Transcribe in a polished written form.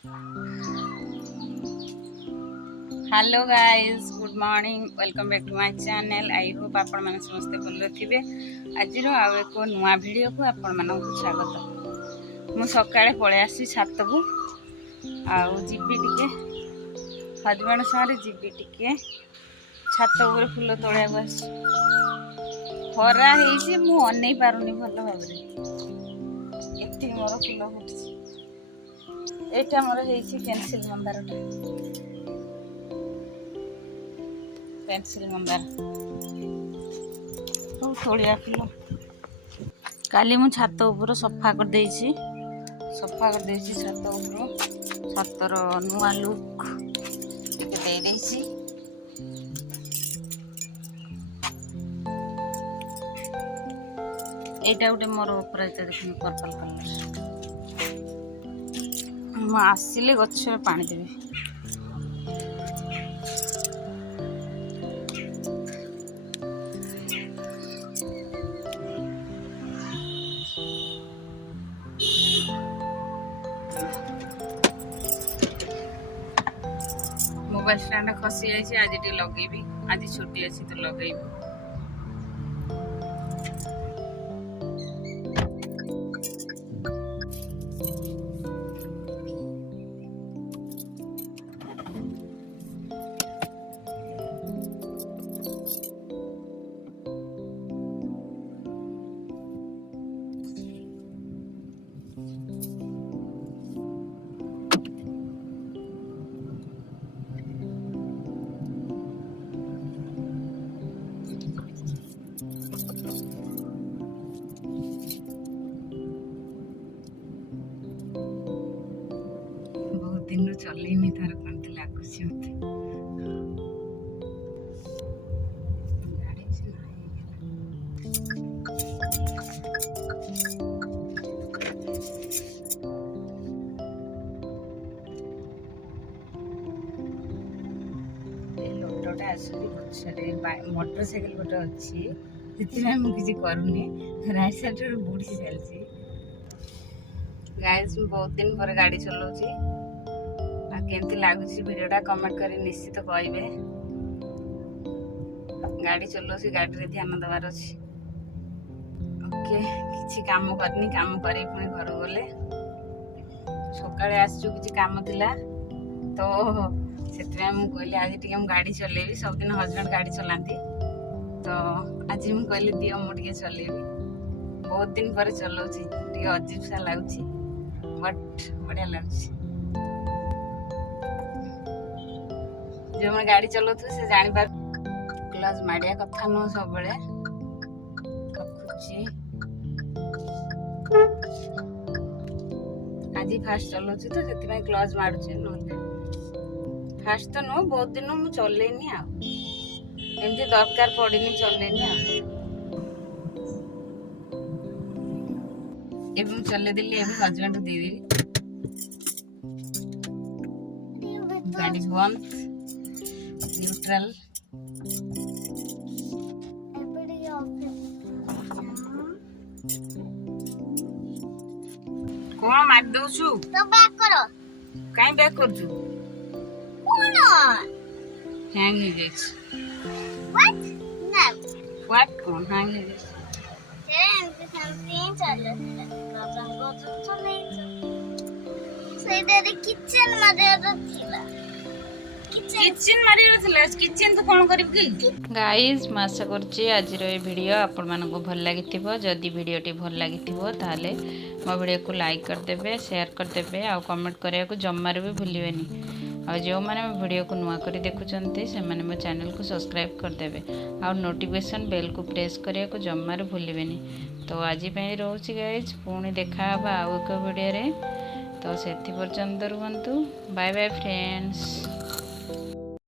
Hello guys, good morning, welcome back to my channel. I hope आपण माने समस्त भल थिबे। आज आउ एक नुआ वीडियो को आपण मानकु स्वागत। मु सकाळे पळे आसी छात को आउ जिबी टिके हजबैंड सारे जिबी टिके छात ऊपर फूल तोड़िया बस खरा हेइछि मु अनै पारुनी भल भाबरे एति मोर फूल फुटछि। एटा मोर हेइछि पेंसिल मंदारटा, पेंसिल मंदार सब तोड़िया फूल। काली मु छात ऊपर सफा कर देइछि छात ऊपर छातर नुआ लुक दे देइछि। एटा गोटे मोर ऊपर देखिन पर्पल कलर मु आसिले गछ पानी देबी। मोबाइल स्टैंड खसी जाइए, आज टे लगेबी, आज छुट्टी अच्छी तो लगेबी। दिन चलनी तार कौन लगुच लोटटा आसुरी मोटरसाइकिल गोटे अच्छी किसी करूनी राइट साइड बुड़ी चलती। गाइस बहुत दिन पर गाड़ी चलाऊँगी, केमती लगुच वीडियोटा कमेंट कर निश्चित कहबे। गाड़ी चलाऊँ, गाड़ी ध्यान देवार अच्छी। ओके, किसी काम करनी, काम करी पुणी घर गले सकाळे आसचु किसी काम थिला तो से कहली आज टे गाड़ी चलेबी। सब दिन हजबैंड गाड़ी चलाती तो आज मुझे कहली दियो मुझे चलेबी। बहुत दिन पर चलाऊँगी, टे अजीब सा लगुच बट बढ़िया लगुच। जो मैं गाड़ी चलाऊ से जानी पार क्लच मारिया कथा नुह सब रखुची। आज फास्ट चलाऊ तो से क्लच मारुचे, फास्ट तो नुह बहुत दिन मुझे चलेनी आमती दरकार पड़नी चलेनी एवं चले दिल्ली एवं हजबैंड दे देवी। गाड़ी बंद न्यूट्रल कौन मार दउछु तो बैक करो। काई बैक करछु कोन हैंग हो जाइछ। What know what cone hang हो जाइछ एमती समथिंग चले बाबा को तो नहीं सेडे किचन मारे रथिला किचन मारी रथिला किचन तो कोन करब की। गाइस आशा करछि आज रो वीडियो आपण मानको भल लागिथिबो। जदि वीडियोटी भल लागिथिबो ताले मो वीडियो को लाइक कर देबे, शेयर कर देबे आ कमेंट करिया को जम्मार भी भूलिबेनी। आ जो माने वीडियो को नुआ करी देखुचंती से माने मो चैनल को सब्सक्राइब कर देबे आ नोटिफिकेशन बेल को प्रेस करिया को जम्मार भूलिबेनी। तो आज पई रहउछि गाइस, पुणी देखा बा आ एक वीडियो रे। तो सेति पर्यंत रुहंतु। Bye bye friends.